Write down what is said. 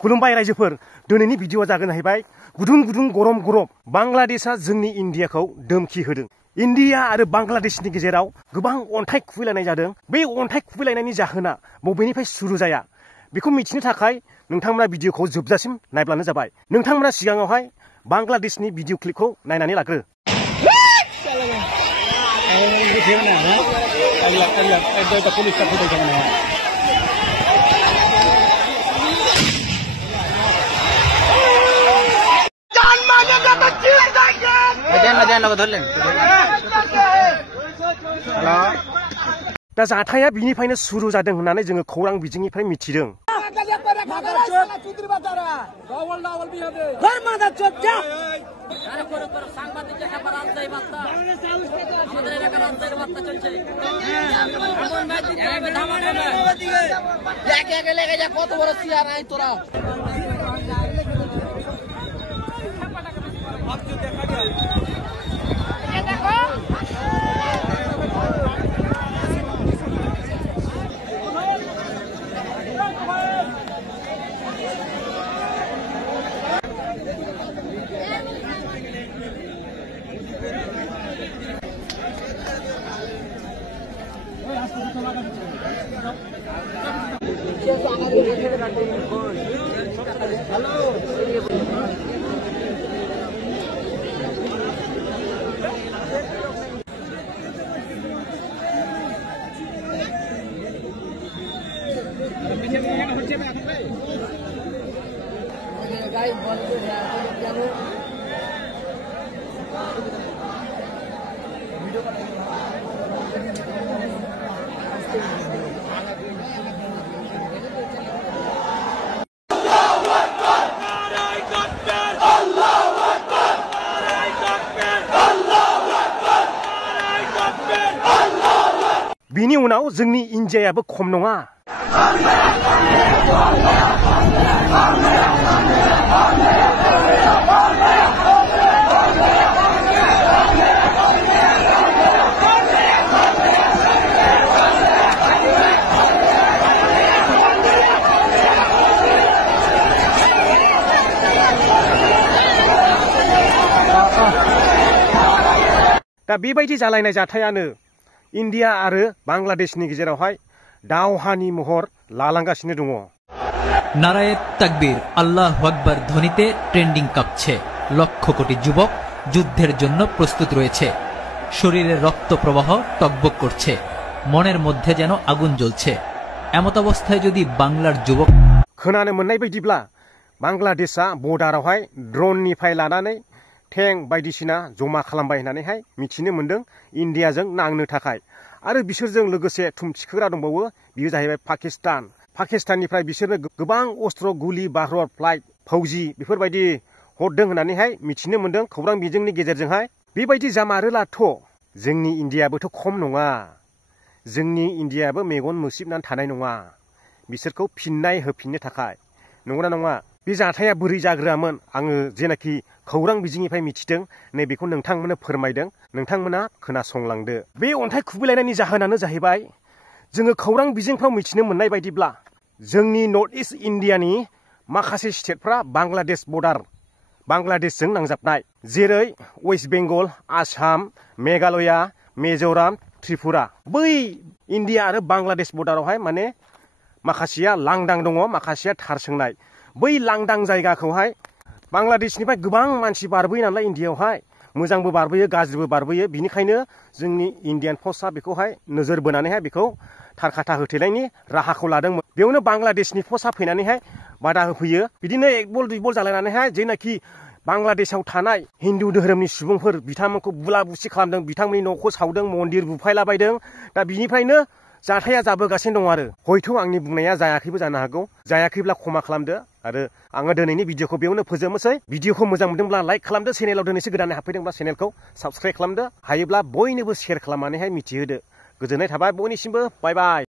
खुलुमबाय रायजोफोर दिनैनि भिडिअआ जागोन जाहैबाय गुदुं गुदुं गरम गरम बांलादेशआ जोंनि इन्डियाखौ धमकी होदों। इन्डिया आरो बांलादेशनि गेजेराव गोबां अन्थाइ खुबैलायनाय जादों। बे अन्थाइ खुबैलायनायनि जाहोना बबेनिफ्राय सुरु जाया बेखौ मिथिनो थाखाय नोंथांमोना भिडिअखौ जोबजासिम नायब्लानो जाबाय। नोंथांमोना सिगाङावहाय बांलादेशनि भिडिअ क्लिपखौ नायनानै लाग्रो। दा जाथाया बिनिफ्रायनो सुरु जादों होननानै जोङो खौरां बिजोंनिफ्राय मिथिदों। बिनि उनाव जोंनि इन्डियायाबो खम नङा। दा बेबायदि जालायनाय जाथायानो इन्डिया आरो बांलादेशनि गेजेरावहाय दावहानि महर लालांगासिनो दङ। नाराये ताकबीर আল্লাহু আকবার ধ্বনিতে ট্রেন্ডিং কাঁপছে। লক্ষ কোটি যুবক যুদ্ধের জন্য প্রস্তুত রয়েছে। শরীরে রক্ত প্রবাহ টকবক করছে, মনের মধ্যে যেন আগুন জ্বলছে। এমত অবস্থায় যদি বাংলার যুবক खोनानो मोननाय बायदिब्ला बांलादेशआ बर्डारावहाय ड्र'ननिफ्राय लानानै टेंक बायदिसिना जमा खालामबाय होननानैहाय मिथिनो मोन्दों इन्डियाजों नांनो थाखाय। आरो बिसोरजों लोगोसे थुमथिखोग्रा दंबावो, बियो जाहैबाय पाकिस्तान। पाकिस्ताननिफ्राय बिसोरनो गोबां अस्त्र गुलि बारुद फ्लाइट फौजि बेफोरबायदि हरदों होननानैहाय मिथिनो मोन्दों खौरां बिजोंनि गेजेरजोंहाय। बेबायदि जामारोलाथ' जोंनि इन्डियाबोथ' खम नङा। जोंनि इन्डियाबो मेगन मोसिबनानै थानाय नङा बिसोरखौ फिननाय होफिननो थाखाय। नंगौना नङा? बे जाथाया बोरै जाग्रोआमोन आङो जेनाखि खौरां बिजोंनिफ्राय मिथिदों नैबेखौ नोंथांमोननो फोरमायदों। नोंथांमोना खोनासंलांदो। बे अन्थाइ खुबैलायनायनि जाहोनानो जाहैबाय जोङो खौरां बिजोंफ्राव मिथिनो मोननाय बायदिब्ला जोंनि नर्थ इस्ट इन्डियानि माखासे स्टेटफ्रा बांलादेश बर्डार बांलादेशजों नांजाबनाय, जेरै वेस्ट बेंगल, आसाम, मेघालया, मिज'राम, त्रिपुरा। बै इन्डिया आरो बांलादेश बर्डारावहाय माने माखासेया लांदां दङ, माखासेया थारसोंनाय। बै लांदां जायगाखौहाय बांलादेशनिफ्राय गोबां मानसि बारबोयो नालाय इन्डियायावहाय, मोजांबो बारबोयो गाज्रिबो बारबोयो। बिनिखायनो जोंनि इन्डियान फर्सआ बेखौहाय नोजोर बोनानैहाय बेखौ थारखाथा होथेनायनि राहाखौ लादोंमोन। बेयावनो बांलादेशनि फर्सआ फैनानैहाय बादा होफैयो। बिदिनो एक बल दुइ बल जालायनानैहाय जेनाखि बांलादेशआव थानाय हिन्दु धोरोमनि सुबुंफोर बिथांमोनखौ बुला बुसि खालामदों, बिथांमोननि न'खौ सावदों, मन्दिर बुफायलाबायदों। दा बिनिफ्रायनो जाथाया जाबोगासिनो दं आरो हयथ' आंनि बुंनाया जायाखैबो जानो हागौ। जायाखैब्ला क्षमा खालामदो। आरो आङो दिनैनि भिडिअखौ बेयावनो फोजोबनोसै। भिडिअखौ मोजां मोनदोंब्ला लाइक खालामदो, चेनेलाव दिनैसो गोदानै हाबफैदोंब्ला चेनेलखौ साबस्क्राइब खालामदो, हायोब्ला बयनोबो शेयार खालामनानैहाय मिथिहोदो। गोजोननाय थाबाय बयनिसिमबो। बाय बाय।